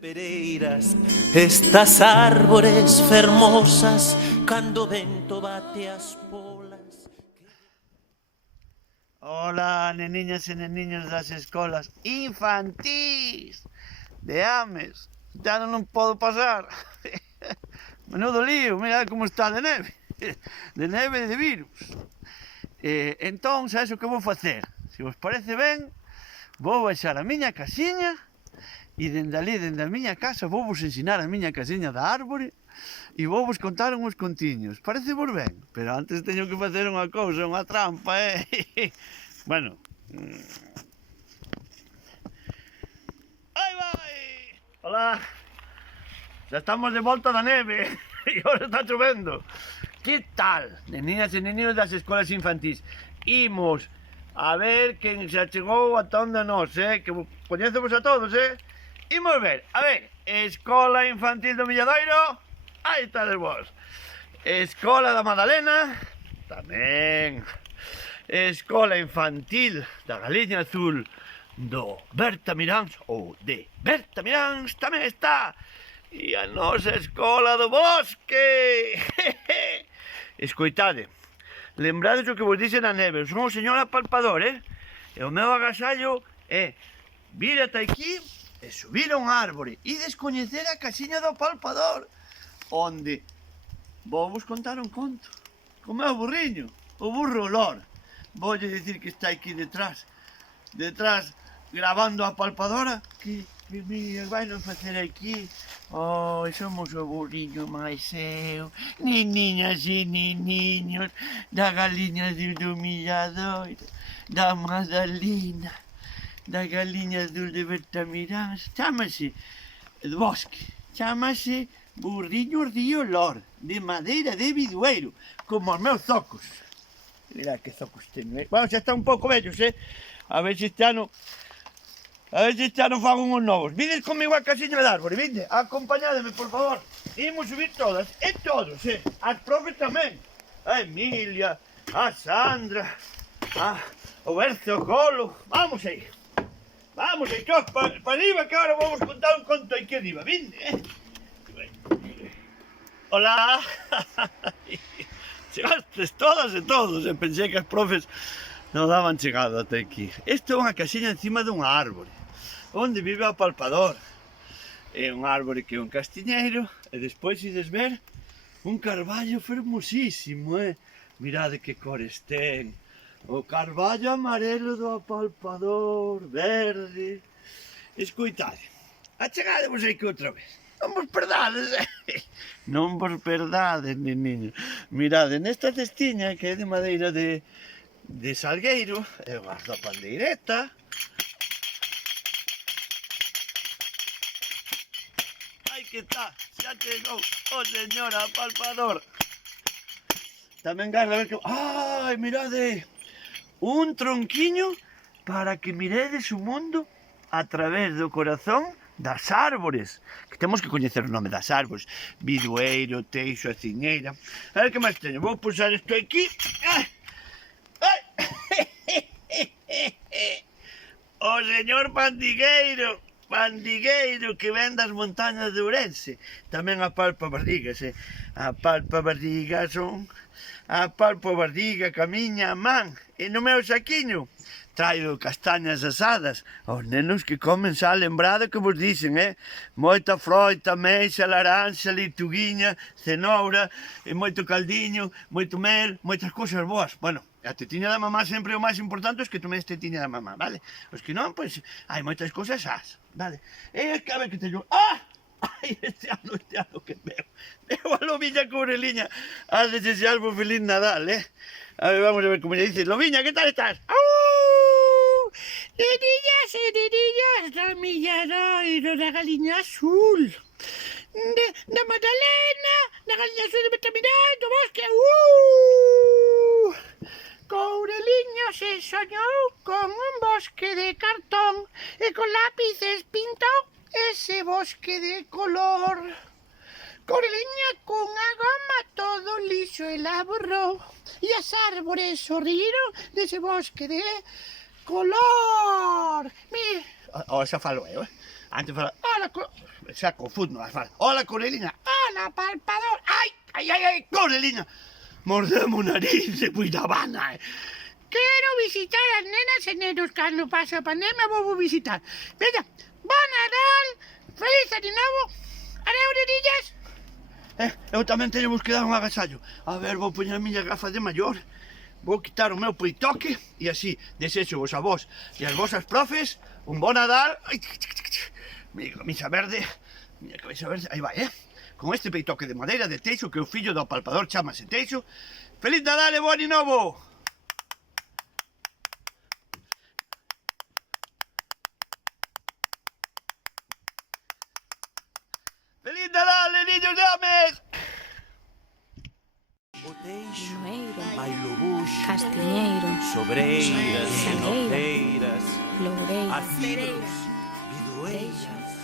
Pereiras, estas árbores fermosas, cando vento bate as polas. Hola, neniñas e neniños das escolas infantís de Ames. Ya non podo pasar. Menudo lío, mira como está de neve. De neve e de virus. Entón, sabes o que vou facer? Se vos parece ben, vou baixar a miña casiña e dende ali, dende a miña casa, vou vos ensinar a miña casiña da árbore e vou vos contar uns contiños. Parece vos ben? Pero antes teño que facer unha cousa, unha trampa, Bueno. Aí vai! Hola! Xa estamos de volta da neve e agora está chovendo. Que tal, neniñas e neniños das escolas infantís? Imos a ver quen se achegou ata onde nós, que coñecemos a todos, Imos ver, a ver, Escola Infantil do Milladoiro, aí estades vos. Escola da Madalena, tamén. Escola Infantil da Galiña Azul do Berta Miráns, ou de Berta Miráns, tamén está. E a nosa Escola do Bosque. Escoitade, lembrades o que vos dixe na neve, son o señor apalpador, E o meu agasallo é vir ata aquí e subir a un árbore e descoñecer a casiña do apalpador, onde vou vos contar un conto co meu burriño, o burro olor. Voulle dicir que está aquí detrás gravando a palpadora. Que vai non facer aquí? Oh, somos o burriño máis eu, neniñas e neniños da Galiña do Milladoiro, da Madalena, da Galiña Azul de Bertamiráns. Chámase Bosque, chámase burriño de olor, de madeira de bidueiro, como os meus zocos. Mira que zocos teño, Bueno, xa está un pouco vellos, A ver se este ano fago uns novos. Vides comigo a casiña de árbore, vinde? Acompañádeme, por favor. Imos subir todas, e todos, As profes tamén. A Emilia, a Sandra, o Bercio Colo. Vamos aí, todos para arriba, que agora vamos contar un conto aquí arriba, vinde, Hola. Chegastes todas e todos, pensei que as profes non daban chegado até aquí. Isto é unha casiña encima dunha árbore, onde vive o apalpador. É un árbore que é un castiñeiro, e despois ides ver un carballo fermosísimo, Mirade que cores ten. O carballo amarelo do apalpador, verde. Escoitade, achegadevos aquí outra vez. Non vos perdades, Non vos perdades, neniño. Mirade, nesta cestiña que é de madeira de salgueiro, e vas da pandeireta. Aí que está, xa chegou o señor apalpador. Tamén garda a ver que... Ai, mirade, un tronquiño para que miredes o mundo a través do corazón das árbores, que temos que coñecer o nome das árbores: bidueiro, teixo, aciñeira. A ver que máis teño, vou pusar isto aquí. O señor Pandigueiro que ven das montañas de Ourense, tamén apalpa barrigas, apalpa barrigas, apalpa barriga, camiña a man, e no meu saquiño traio castañas asadas aos nenos que comen xa lembrado que vos dicen, Moita froita, meixa, laranxa, leituguiña, cenoura, e moito caldiño, moito mel, moitas cousas boas. Bueno, a tetiña da mamá sempre o máis importante é que tomedes tetiña da mamá, vale? Os que non, pois, hai moitas cousas xas, vale? E que a ver que teño... Ai, este ano que veo a lobiña con oreliña. Haces ese árbol feliz Nadal, A ver, vamos a ver como lle dices. Lobiña, que tal estás? Neniñas e neniños do Milladoiro, da Galiña Azul, da Madalena, da Galiña Azul de Bertamiráns, do Bosque. Coureliño se soñou con un bosque de cartón e con lápices pintou ese bosque de color. Coureliña cunha goma todo liso elaborou e as árbores sorriron dese bosque de color. Mira, xa falo eu, Antes fala, hola, xa confundo, fala, hola, Coreliña, hola, palpador, ai, Coreliña, mordemos o nariz de Buidabana, Quero visitar as nenas e nenos cando pase a pandemia vou visitar. Veña, bon Nadal, feliz ano novo, adeu, nenillas. Eu tamén teño que dar un agasallo. A ver, vou poñer a miña gafa de maior, vou quitar o meu peitoque e así desexo vos a vos e as vosas profes un bon Nadal. Miña camisa verde, aí vai, con este peitoque de madeira de Teixo que o fillo do apalpador chamase Teixo. Feliz Nadal e bo ano novo. Feliz Nadal, niños de Ames! O Teixo, Lumeiro, Mailobuxo, Castiñeiro, Sobreiras, Salgueiro, Enoceiras, Loureiro, Acibros, Bidueiras,